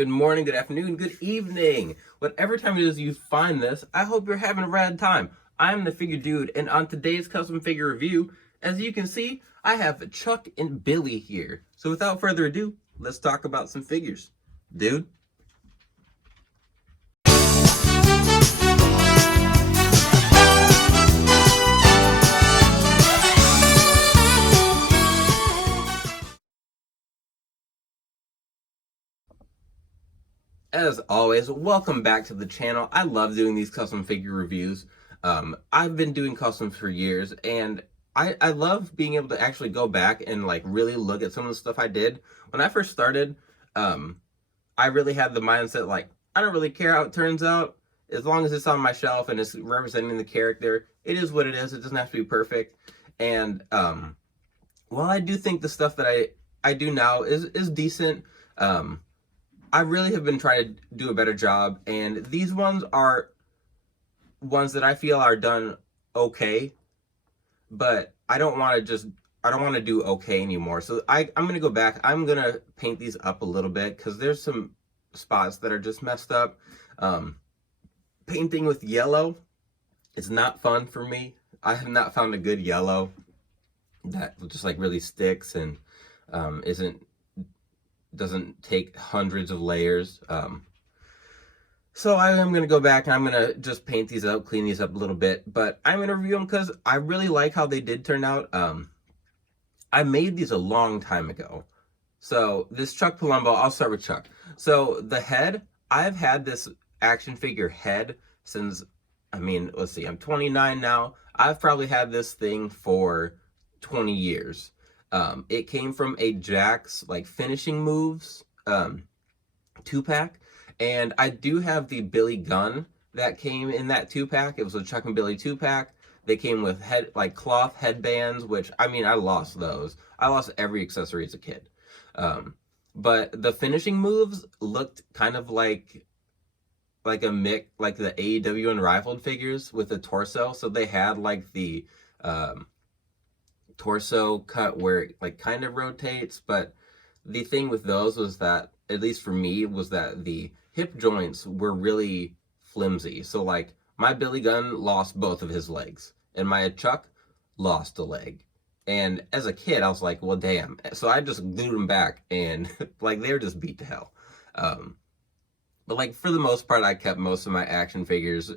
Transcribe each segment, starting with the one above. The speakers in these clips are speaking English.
good morning, good afternoon, good evening. Whatever time it is you find this, I hope you're having a rad time. I'm the Figure Dude, and on today's custom figure review, as you can see, I have Chuck and Billy here. So without further ado, let's talk about some figures. Dude? As always, welcome back to the channel. I love doing these custom figure reviews. I've been doing customs for years, and I love being able to actually go back and like really look at some of the stuff I did. When I first started, I really had the mindset like, I don't really care how it turns out. As long as it's on my shelf and it's representing the character, it is what it is. It doesn't have to be perfect. And while I do think the stuff that I do now is decent, I really have been trying to do a better job, and these ones are ones that I feel are done okay, but I don't want to do okay anymore. So I'm going to go back. I'm going to paint these up a little bit because there's some spots that are just messed up. Painting with yellow is not fun for me. I have not found a good yellow that just like really sticks and doesn't take hundreds of layers. So I am going to go back and I'm going to just paint these up, clean these up a little bit, but I'm going to review them because I really like how they did turn out. I made these a long time ago. So this Chuck Palumbo, I'll start with Chuck. So the head, I've had this action figure head since, let's see, I'm 29 now. I've probably had this thing for 20 years. It came from a Jack's like finishing moves 2-pack, and I do have the Billy Gunn that came in that 2-pack. It was a Chuck and Billy 2-pack. They came with cloth headbands, which I lost those. I lost every accessory as a kid. But the finishing moves looked kind of like a mix, like the AEW Unrivaled figures with the torso. So they had like the torso cut where it like kind of rotates, but the thing with those was that, at least for me, was that the hip joints were really flimsy. So like my Billy Gunn lost both of his legs and my Chuck lost a leg, and as a kid I was like, well damn, so I just glued them back and like they were just beat to hell. But like for the most part, I kept most of my action figures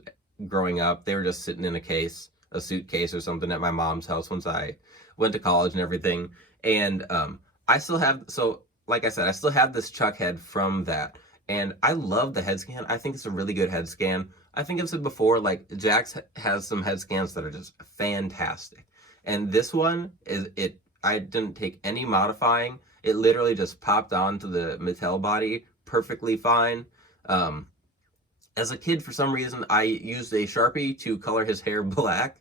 growing up. They were just sitting in a suitcase or something at my mom's house once I went to college and everything. And I still have, so like I said, I still have this Chuck head from that. And I love the head scan. I think it's a really good head scan. I think I've said before, like Jack's has some head scans that are just fantastic. And this one I didn't take any modifying. It literally just popped onto the Mattel body perfectly fine. As a kid, for some reason, I used a Sharpie to color his hair black,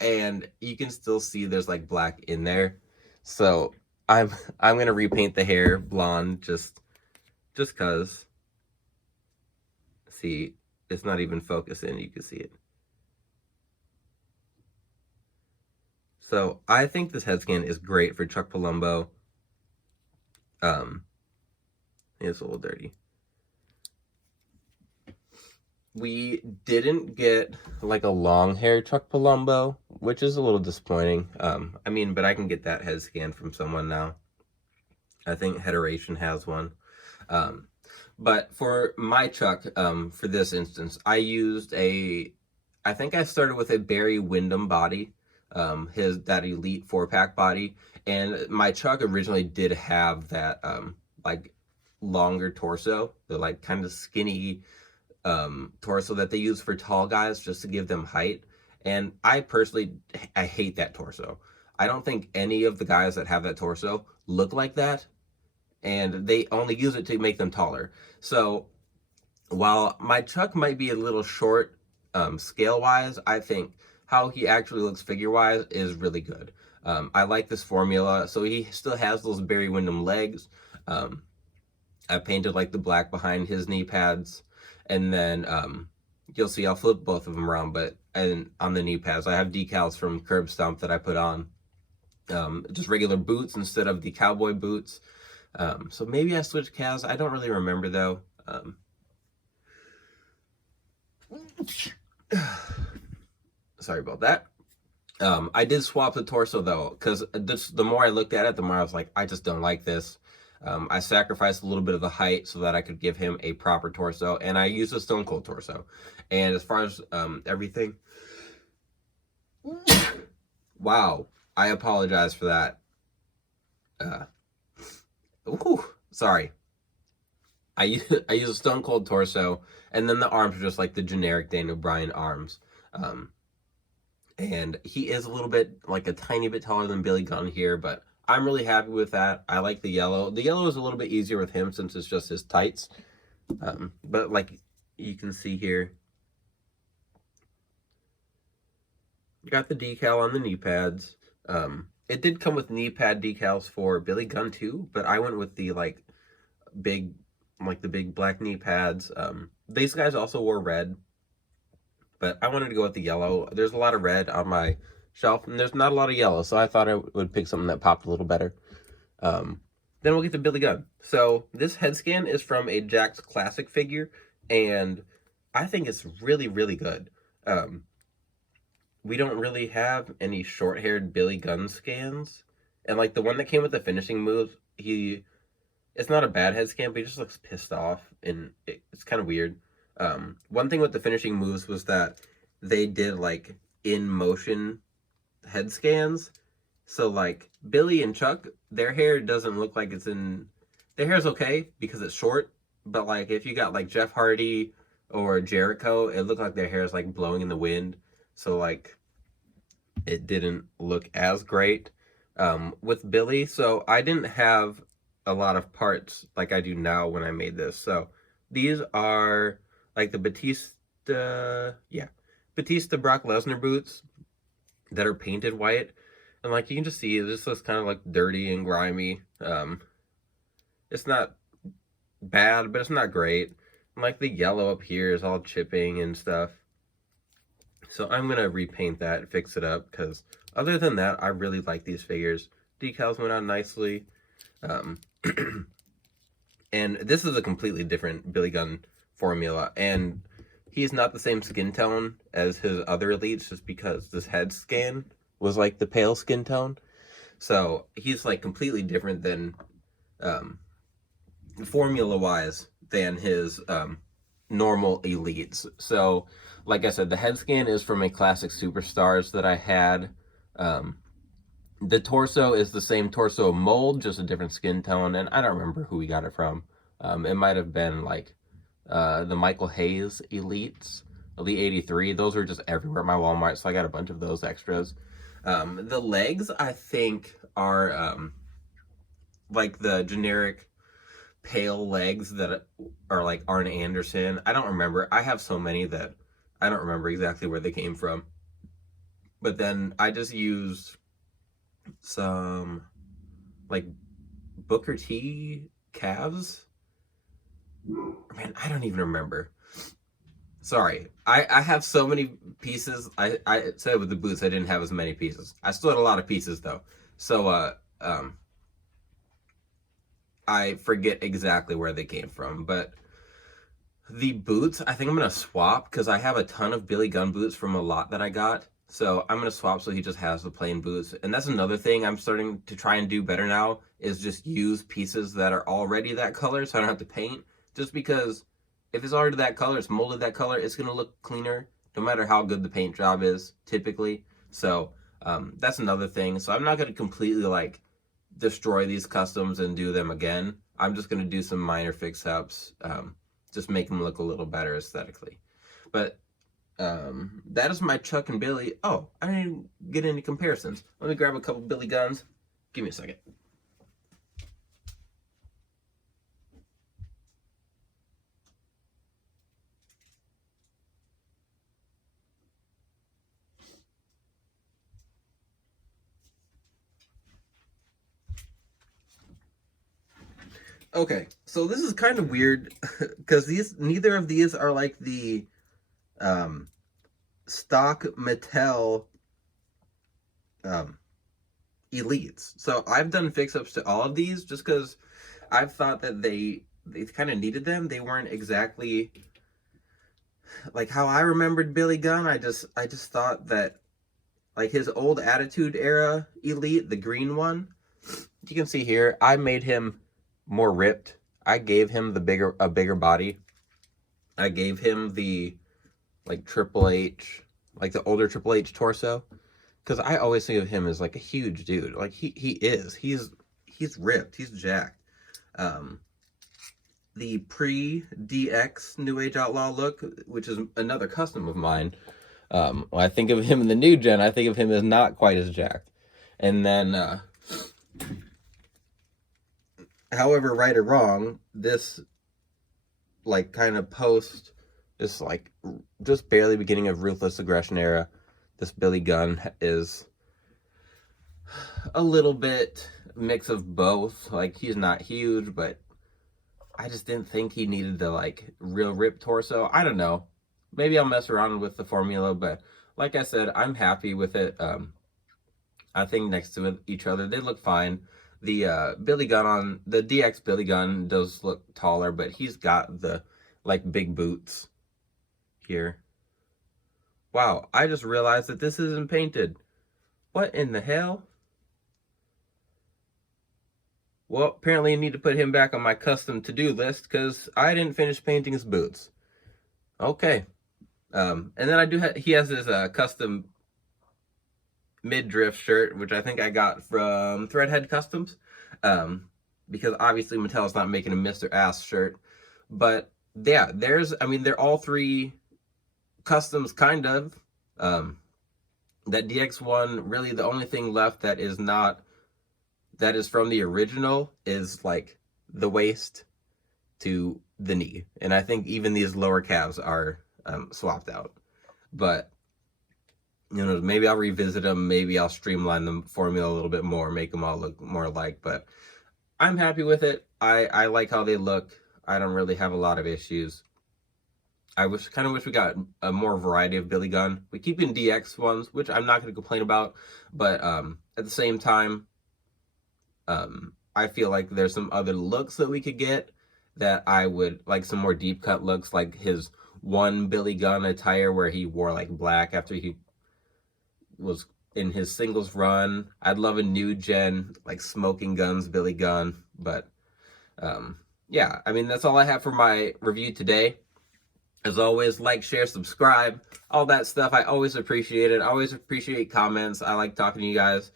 and you can still see there's like black in there. So I'm gonna repaint the hair blonde just cause. See, it's not even focusing, you can see it. So I think this head scan is great for Chuck Palumbo. It's a little dirty. We didn't get like a long hair Chuck Palumbo, which is a little disappointing. But I can get that head scan from someone now. I think Headeration has one. But for my Chuck, for this instance, I used I think I started with a Barry Windham body, that Elite 4-pack body. And my Chuck originally did have that, like longer torso, the like kind of skinny, torso that they use for tall guys just to give them height. And I hate that torso. I don't think any of the guys that have that torso look like that, and they only use it to make them taller. So while my Chuck might be a little short scale wise, I think how he actually looks figure wise is really good. I like this formula. So he still has those Barry Windham legs. I painted like the black behind his knee pads. And then you'll see I'll flip both of them around, and on the knee pads I have decals from Curbstomp that I put on. Just regular boots instead of the cowboy boots. So maybe I switched Kaos. I don't really remember though. Sorry about that. I did swap the torso though, because the more I looked at it, the more I was like, I just don't like this. I sacrificed a little bit of the height so that I could give him a proper torso, and I used a Stone Cold torso. And as far as everything, wow, I apologize for that. Sorry. I use a Stone Cold torso, and then the arms are just like the generic Daniel Bryan arms. And he is a little bit, like a tiny bit taller than Billy Gunn here, but I'm really happy with that. I like the yellow. The yellow is a little bit easier with him since it's just his tights. But like you can see here, you got the decal on the knee pads. It did come with knee pad decals for Billy Gunn too, but I went with the big black knee pads. These guys also wore red, but I wanted to go with the yellow. There's a lot of red on my shelf, and there's not a lot of yellow, so I thought I would pick something that popped a little better. Then we'll get to Billy Gunn. So this head scan is from a Jack's Classic figure, and I think it's really, really good. We don't really have any short-haired Billy Gunn scans, and like the one that came with the finishing moves, it's not a bad head scan, but he just looks pissed off, and it's kind of weird. One thing with the finishing moves was that they did like in motion head scans. So like Billy and Chuck, their hair doesn't look like their hair's okay because it's short, but like if you got like Jeff Hardy or Jericho, it looked like their hair is like blowing in the wind. So like it didn't look as great. With Billy, so I didn't have a lot of parts like I do now when I made this. So these are like the Batista Brock Lesnar boots that are painted white. And like you can just see, this looks kind of like dirty and grimy. It's not bad, but it's not great. And like the yellow up here is all chipping and stuff. So I'm going to repaint that, fix it up, because other than that, I really like these figures. Decals went on nicely. And this is a completely different Billy Gunn formula, and he's not the same skin tone as his other elites just because this head scan was like the pale skin tone. So he's like completely different than formula-wise than his normal elites. So like I said, the head scan is from a Classic Superstars that I had. The torso is the same torso mold, just a different skin tone, and I don't remember who we got it from. It might have been like the Michael Hayes Elites, Elite 83. Those were just everywhere at my Walmart, so I got a bunch of those extras. The legs, I think, are like the generic pale legs that are like Arn Anderson. I don't remember. I have so many that I don't remember exactly where they came from. But then I just used some like Booker T calves. Man, I don't even remember. Sorry, I have so many pieces. I said with the boots I didn't have as many pieces. I still had a lot of pieces though. So I forget exactly where they came from, but the boots, I think I'm gonna swap because I have a ton of Billy Gunn boots from a lot that I got. So I'm gonna swap so he just has the plain boots. And that's another thing I'm starting to try and do better now, is just use pieces that are already that color so I don't have to paint. Just because if it's already that color, it's molded that color, it's gonna look cleaner no matter how good the paint job is typically. So that's another thing. So I'm not gonna completely like destroy these customs and do them again. I'm just gonna do some minor fix-ups, just make them look a little better aesthetically. But that is my Chuck and Billy. Oh, I didn't even get any comparisons. Let me grab a couple Billy Gunns. Give me a second. Okay, so this is kind of weird because neither of these are like the stock Mattel elites. So I've done fix-ups to all of these just because I've thought that they kind of needed them. They weren't exactly like how I remembered Billy Gunn. I just thought that like his old Attitude Era Elite, the green one, you can see here, I made him more ripped. I gave him a bigger body. I gave him the like Triple H, like the older Triple H torso, because I always think of him as like a huge dude. Like he is. He's ripped. He's jacked. The pre-DX New Age Outlaw look, which is another custom of mine. When I think of him in the new gen, I think of him as not quite as jacked. And then, however, right or wrong, this like kind of post, this like just barely beginning of Ruthless Aggression era, this Billy Gunn is a little bit mix of both. Like he's not huge, but I just didn't think he needed the like real ripped torso. I don't know. Maybe I'll mess around with the formula, but like I said, I'm happy with it. I think next to each other, they look fine. The Billy Gunn on the DX Billy Gunn does look taller, but he's got the like big boots here. Wow, I just realized that this isn't painted. What in the hell? Well, apparently I need to put him back on my custom to-do list because I didn't finish painting his boots. Okay. And then I do he has his custom mid-drift shirt, which I think I got from Threadhead Customs. Because obviously Mattel's not making a Mr. Ass shirt. But yeah, they're all three customs kind of. That DX one, really the only thing left that is from the original is like the waist to the knee. And I think even these lower calves are swapped out. But, you know, maybe I'll revisit them. Maybe I'll streamline the formula a little bit more, make them all look more alike. But I'm happy with it. I like how they look. I don't really have a lot of issues. I kind of wish we got a more variety of Billy Gunn. We keep in DX ones, which I'm not going to complain about. But at the same time, I feel like there's some other looks that we could get that I would like, some more deep cut looks, like his one Billy Gunn attire where he wore like black after he was in his singles run. I'd love a new gen like Smoking Guns Billy Gunn. But yeah, I mean, that's all I have for my review today. As always, like, share, subscribe, all that stuff. I always appreciate it. I always appreciate comments. I like talking to you guys.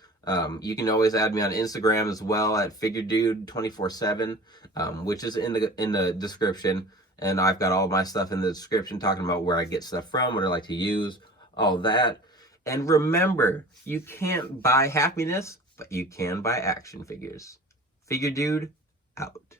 You can always add me on Instagram as well at FigureDude247, which is in the description. And I've got all my stuff in the description talking about where I get stuff from, what I like to use, all that. And remember, you can't buy happiness, but you can buy action figures. Figure Dude, out.